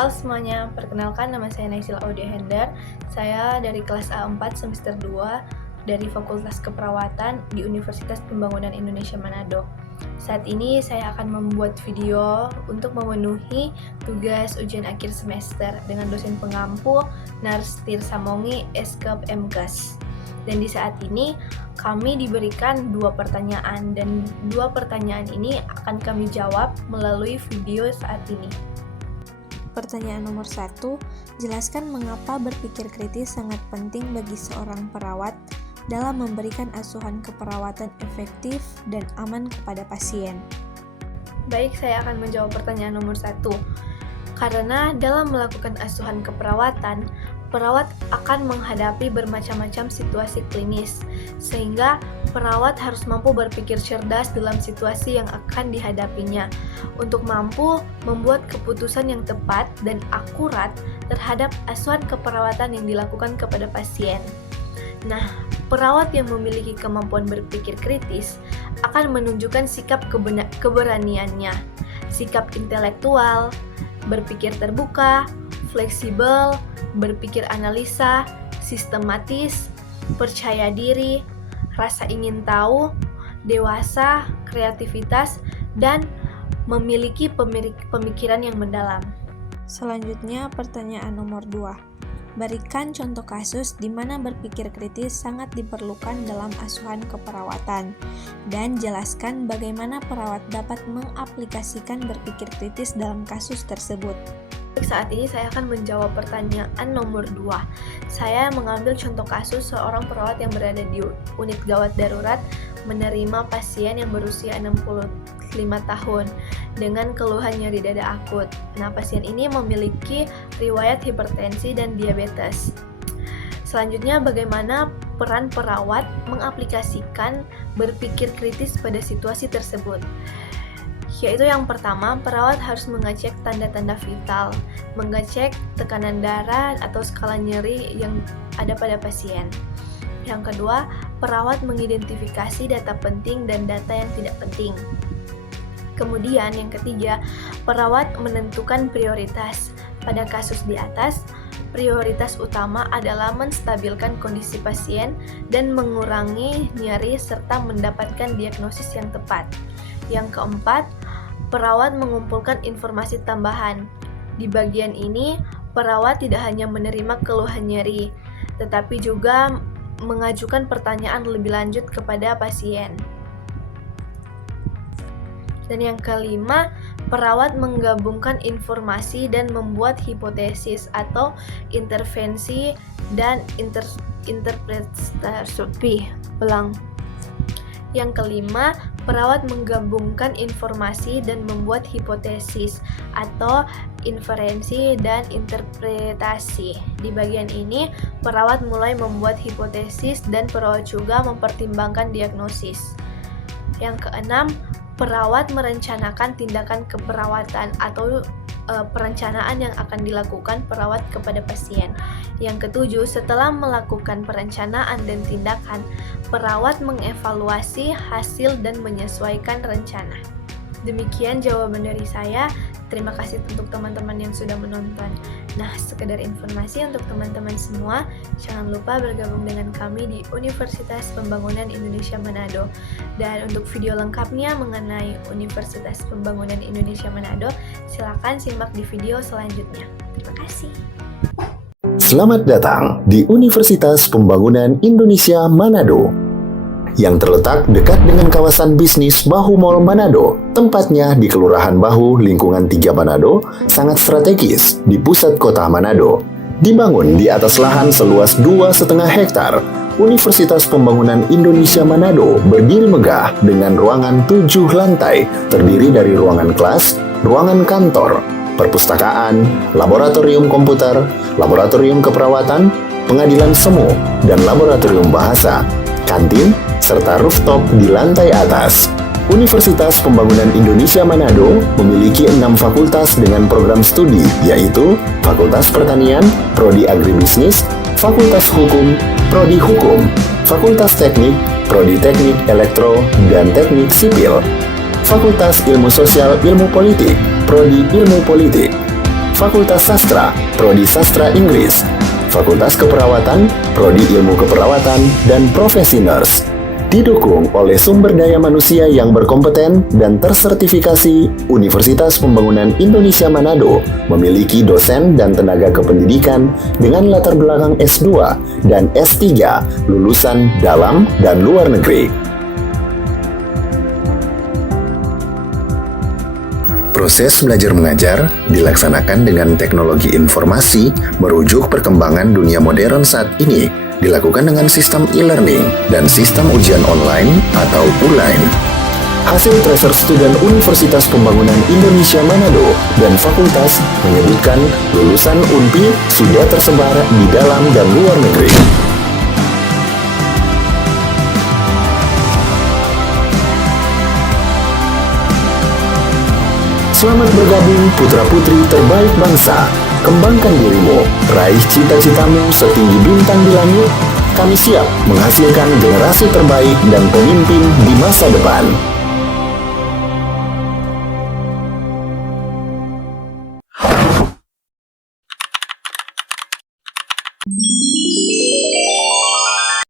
Halo semuanya, perkenalkan nama saya Naysila Audia Hendar. Saya dari kelas A4 semester 2 dari Fakultas Keperawatan di Universitas Pembangunan Indonesia Manado. Saat ini saya akan membuat video untuk memenuhi tugas ujian akhir semester dengan dosen pengampu Nars Tirsamongi Eskap MKes. Dan di saat ini kami diberikan 2 pertanyaan dan 2 pertanyaan ini akan kami jawab melalui video saat ini. Pertanyaan nomor 1, jelaskan mengapa berpikir kritis sangat penting bagi seorang perawat dalam memberikan asuhan keperawatan efektif dan aman kepada pasien. Baik, saya akan menjawab pertanyaan nomor 1. Karena dalam melakukan asuhan keperawatan, perawat akan menghadapi bermacam-macam situasi klinis, sehingga perawat harus mampu berpikir cerdas dalam situasi yang akan dihadapinya, untuk mampu membuat keputusan yang tepat dan akurat terhadap asuhan keperawatan yang dilakukan kepada pasien. Nah, perawat yang memiliki kemampuan berpikir kritis akan menunjukkan sikap keberaniannya, sikap intelektual, berpikir terbuka, fleksibel, berpikir analisa, sistematis, percaya diri, rasa ingin tahu, dewasa, kreativitas, dan memiliki pemikiran yang mendalam. Selanjutnya, pertanyaan nomor 2. Berikan contoh kasus di mana berpikir kritis sangat diperlukan dalam asuhan keperawatan, dan jelaskan bagaimana perawat dapat mengaplikasikan berpikir kritis dalam kasus tersebut. Saat ini saya akan menjawab pertanyaan nomor 2. Saya mengambil contoh kasus seorang perawat yang berada di unit gawat darurat menerima pasien yang berusia 65 tahun dengan keluhan nyeri dada akut. Nah, pasien ini memiliki riwayat hipertensi dan diabetes. Selanjutnya, bagaimana peran perawat mengaplikasikan berpikir kritis pada situasi tersebut? Yaitu yang pertama, perawat harus mengecek tanda-tanda vital, mengecek tekanan darah atau skala nyeri yang ada pada pasien. Yang kedua, perawat mengidentifikasi data penting dan data yang tidak penting. Kemudian yang ketiga, perawat menentukan prioritas. Pada kasus di atas, prioritas utama adalah menstabilkan kondisi pasien dan mengurangi nyeri serta mendapatkan diagnosis yang tepat. Yang keempat, perawat mengumpulkan informasi tambahan. Di bagian ini, perawat tidak hanya menerima keluhan nyeri, tetapi juga mengajukan pertanyaan lebih lanjut kepada pasien. Dan yang kelima, perawat menggabungkan informasi dan membuat hipotesis atau intervensi dan interpretasi. Yang kelima, perawat menggabungkan informasi dan membuat hipotesis atau inferensi dan interpretasi. Di bagian ini, perawat mulai membuat hipotesis dan perawat juga mempertimbangkan diagnosis. Yang keenam, perawat merencanakan tindakan keperawatan atau perencanaan yang akan dilakukan perawat kepada pasien. Yang ketujuh, setelah melakukan perencanaan dan tindakan, perawat mengevaluasi hasil dan menyesuaikan rencana. Demikian jawaban dari saya. Terima kasih untuk teman-teman yang sudah menonton. Nah, sekedar informasi untuk teman-teman semua, jangan lupa bergabung dengan kami di Universitas Pembangunan Indonesia Manado. Dan untuk video lengkapnya mengenai Universitas Pembangunan Indonesia Manado, silakan simak di video selanjutnya. Terima kasih. Selamat datang di Universitas Pembangunan Indonesia Manado, yang terletak dekat dengan kawasan bisnis Bahu Mall Manado. Tempatnya di Kelurahan Bahu, lingkungan 3 Manado, sangat strategis di pusat kota Manado. Dibangun di atas lahan seluas 2,5 hektar, Universitas Pembangunan Indonesia Manado berdiri megah dengan ruangan 7 lantai, terdiri dari ruangan kelas, ruangan kantor, perpustakaan, laboratorium komputer, laboratorium keperawatan, pengadilan semu, dan laboratorium bahasa, kantin, serta rooftop di lantai atas. Universitas Pembangunan Indonesia Manado memiliki 6 fakultas dengan program studi, yaitu Fakultas Pertanian, Prodi Agribisnis, Fakultas Hukum, Prodi Hukum, Fakultas Teknik, Prodi Teknik Elektro dan Teknik Sipil, Fakultas Ilmu Sosial Ilmu Politik, Prodi Ilmu Politik, Fakultas Sastra, Prodi Sastra Inggris, Fakultas Keperawatan, Prodi Ilmu Keperawatan, dan Profesi Nurse. Didukung oleh sumber daya manusia yang berkompeten dan tersertifikasi, Universitas Pembangunan Indonesia Manado memiliki dosen dan tenaga kependidikan dengan latar belakang S2 dan S3 lulusan dalam dan luar negeri. Proses belajar mengajar dilaksanakan dengan teknologi informasi merujuk perkembangan dunia modern saat ini, dilakukan dengan sistem e-learning dan sistem ujian online atau ULAIN. Hasil tracer student Universitas Pembangunan Indonesia Manado dan fakultas menyebutkan lulusan UNPI sudah tersebar di dalam dan luar negeri. Selamat bergabung putra-putri terbaik bangsa. Kembangkan dirimu, raih cita-citamu setinggi bintang di langit. Kami siap menghasilkan generasi terbaik dan pemimpin di masa depan.